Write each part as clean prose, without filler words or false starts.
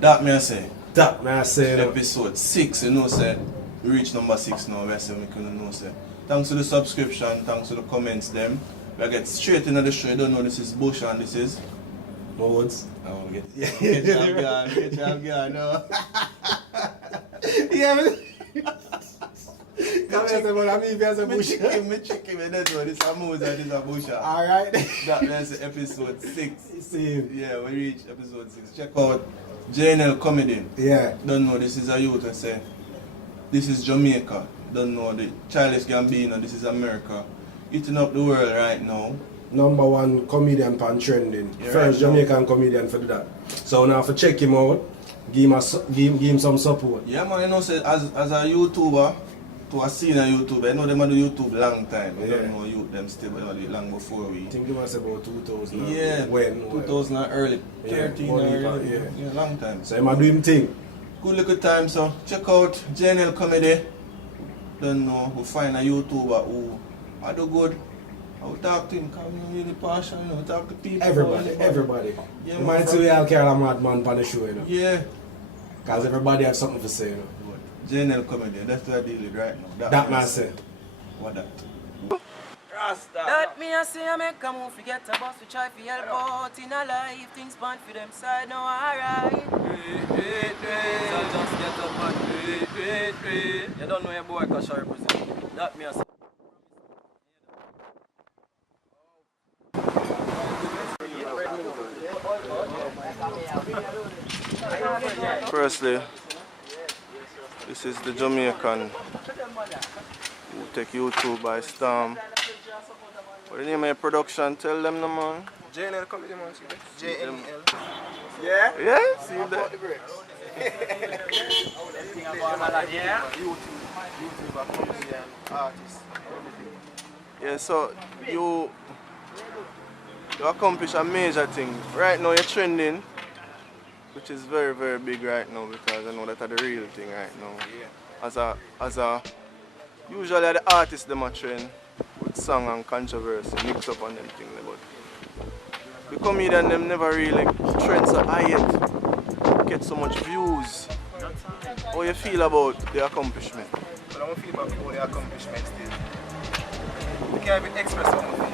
DatmahSeh. Episode 6, you know, say, we reach number 6 now, we say we couldn't know, say. Thanks to the subscription, thanks to the comments, them. We get straight into the show, you don't know, this is Bush and this is... Modes. I want to get you no. Yeah, man. Come here, say, but I'm even as a Bush. Me chicken, that's what, this is a Modes and this is a Bush. Alright. That's episode 6. Same. Yeah, we reach episode 6. Check out Jnel comedy. Yeah. Don't know, this is a youth I say. This is Jamaica. Don't know, the Childish Gambino, this is America. Eating up the world right now. #1 comedian pan trending. Yeah, First right Jamaican comedian for that. So now for check him out, give him some support. Yeah man, you know say as a YouTuber to a senior YouTuber, I know them do YouTube long time. I don't know youth them still, but they do it long before we. I think it was about 2000. Yeah, when 2000 early 13 yeah, long time. So I'm doing him thing. Good little time, so check out Jnel comedy. Don't know, we find a YouTuber who I do good. I will talk to him, because I'm really passionate, you know, talk to people. Everybody. Yeah, You might see we all carry a madman on the show, you know. Yeah. Because everybody have something to say, you know. Jnel comedy, that's what I deal with right now. DatmahSeh. What that? DatmahSeh, I make a move, forget a boss, we try to help out in a life. Things bad for them side, now alright. So just get up and you don't know your boy, because I represent DatmahSeh. Firstly, this is the Jamaican who take YouTube by storm. What the name of your production? Tell them no man. Jnel comedy man, see that? Jnel. Yeah? Yeah? See that? YouTuber, comedian, artist, everything. Yeah, so you accomplish a major thing. Right now you're trending, which is very, very big right now because I know that's the real thing right now. Yeah. As a usually the artists them a trend with song and controversy mixed up on them things, but the comedian them never really trend so high yet, get so much views. How you feel about the accomplishment? But I don't feel about the accomplishment still. We can't even express how we feel.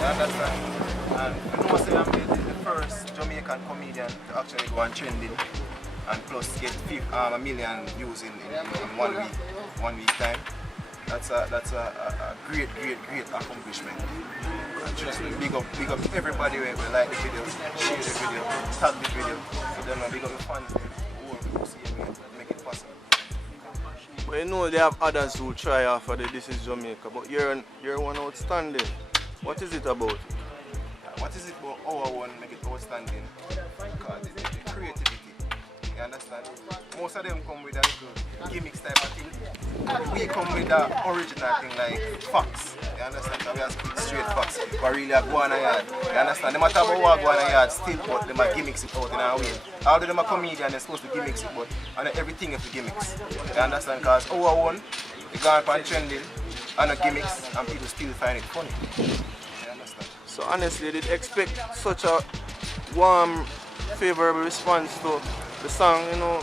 You understand? And I know say I'm the first Jamaican comedian to actually go on trending and plus get 1 million views in 1 week, 1 week time. That's a great accomplishment. And trust me, big up everybody who like the video, share the video, tag the video. So then big up the fans who see it, make it possible. But you know they have others who try after the This is Jamaica, but you're one outstanding. What is it about? What is it about our one make it outstanding? Because the creativity. You understand? Most of them come with a little gimmicks type of thing. We come with the original thing like facts. You understand? So we have speak straight facts. But really go on a yard. You understand? No matter about what go on a yard, still but them are gimmicks it out in our way. Although them are comedian, they're supposed to gimmicks it, but and everything is gimmicks. You understand? Because our one, they go on trending and the gimmicks and people still find it funny. You understand? So honestly, did expect such a warm, favorable response to the song, you know,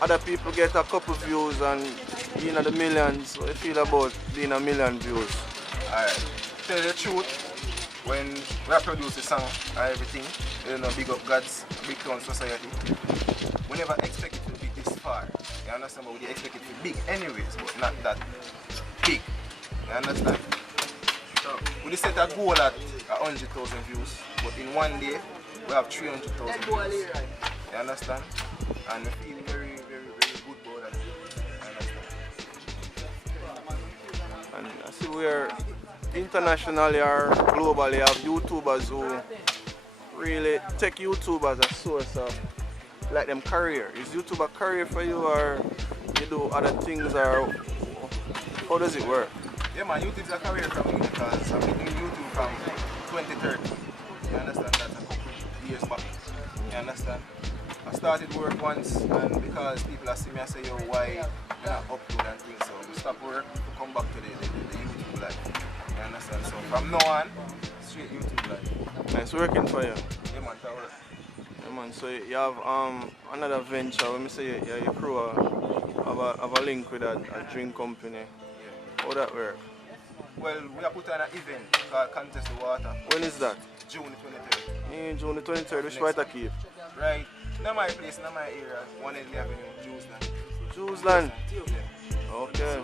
other people get a couple views and being at the millions. So I feel about being a million views. Alright. Tell you the truth, when we produce the song and everything, you know, big up God's big town society, we never expect it to be this far. You understand? But we expect it to be big anyways, but not that big. You understand? So we set a goal at 100,000 views, but in one day we have 300,000 views. You understand? And we feel very good about that. And I see we're internationally or globally have YouTubers who really take YouTube as a source of like them career. Is YouTube a career for you or you do other things or how does it work? Yeah man, YouTube is a career for me because I've been doing YouTube from 2013. You understand? That's a couple years back. You understand? I started work once and because people are see me and say, yo, why you not upload and things, so we stop work to come back to the YouTube life. You understand? So from now on, straight YouTube life. Nice working for you. Yeah man, that work. man, so you have another venture. When I say your crew have a link with a drink company. How that work? Well, we are putting an event called Contest the Water. When is that? June the 23rd. June the 23rd, which part of Cape? Right. Not my place, not my area. 180 Avenue, Jewsland. Jewsland? Yeah. Okay.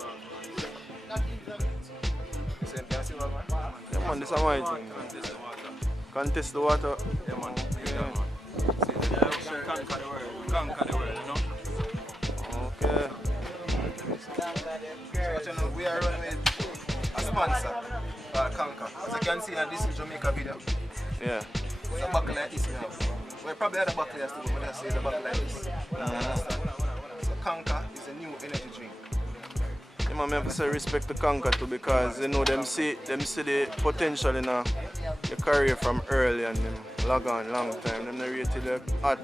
Same thing, see what, man? Yeah, man, this is my thing. Contest the water. Yeah, man. Yeah. Conquer the world. Conquer the world, you know? Okay. So, you know, we are running with a sponsor called Conquer. As you can see, this is Jamaica video. Yeah. It's a buckle like this now. We probably had a buckle here too, but I say it's a buckle like this. So Conquer is a new energy drink. Yeah, man, I have to say respect to Conquer too, because you know them see the potential in your career from early and them log on long time. Them not rated the hot.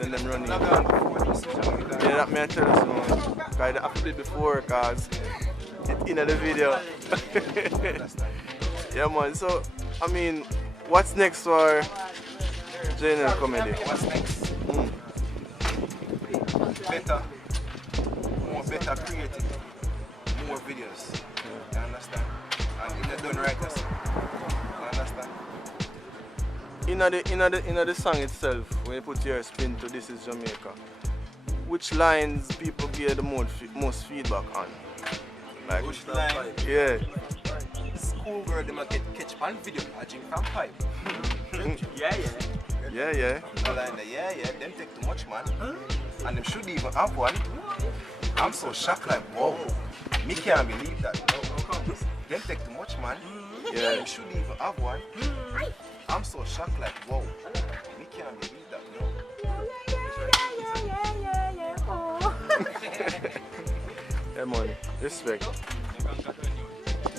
Then them running. Log on before this Jamaica. Yeah, that may I tell you so, man. Because I have to do it before, because it's in the video. Yeah, man. So, I mean, what's next for Jnel comedy? What's next? Better, more better creative, more videos. You understand? And if they're done right, that's it. You understand? In the song itself, when you put your spin to This Is Jamaica, which lines people give the most feedback on? Like, Which line? yeah. Schoolgirl, they might get catch one video, I drink from pipe. Yeah. Yeah. The line there, yeah, them take too much, man. And them should even have one. I'm so shocked, like, whoa. Me can't believe that. Them take too much, man. Yeah. Them should even have one. I'm so shocked, like, whoa. Me can't believe that, no. Yeah, man. Respect.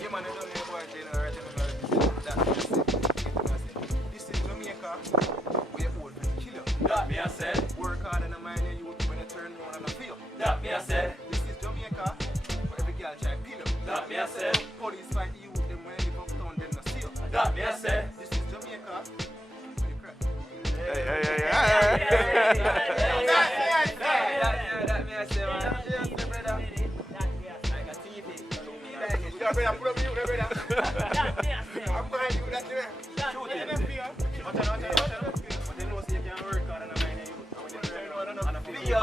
Yeah, man, I don't know about Jnel right now. This is Jamaica, where you old friend kill you. DatmahSeh. Work hard and mind you when you turn around and feel. DatmahSeh. This is Jamaica, where every girl try to peel you. DatmahSeh. Police fight you, them when they live uptown, them not see you. DatmahSeh. This is Jamaica, where you crack. Hey. DatmahSeh, man. Yeah, brother, put up you, brother. I'm behind you, that's right. Shoot it. But they know say you can work hard and I mind you. And when you turn around and I feel you.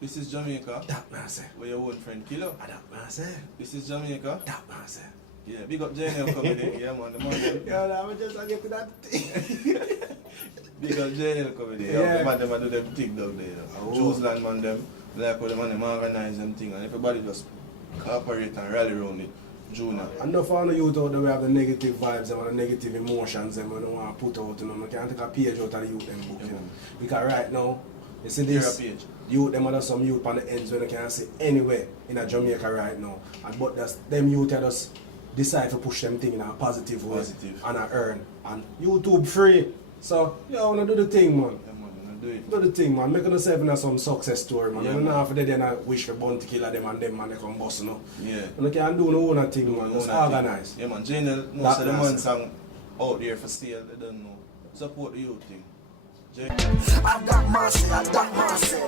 This is Jamaica, DatmahSeh. where your old friend kill you. DatmahSeh. This is Jamaica. DatmahSeh. Yeah, big up Jnel comedy. Yeah, man, the man. Yeah, I'm just get to that thing. Big up Jnel comedy. Yeah. Yeah, the man them a do them thing down there. Oh. Jewsland man them, like how the man them organize them thing, and everybody just cooperate and rally around it. Juna. And no for the youth out there we have the negative vibes and the negative emotions and we don't want to put out, you know, we can't take a page out of the youth them book, you know. Because right now, you see this Page. youth them are some youth on the ends when you can't see anywhere in a Jamaica right now. And but that's them youth that just decide to push them thing in a positive way and a earn. And YouTube free. So you wanna do the thing, man. Yeah, man, do it. Do the thing, man. Make yourself in some success story, man. Yeah, You don't man. have to then wish for bounty killer them and them man they come bust, you know. Yeah. You can't do no own thing, man. Just organize. Yeah, man. Jnel, most of the man DatmahSeh. song out there for sale, they don't know. Support the youth thing. I DatmahSeh.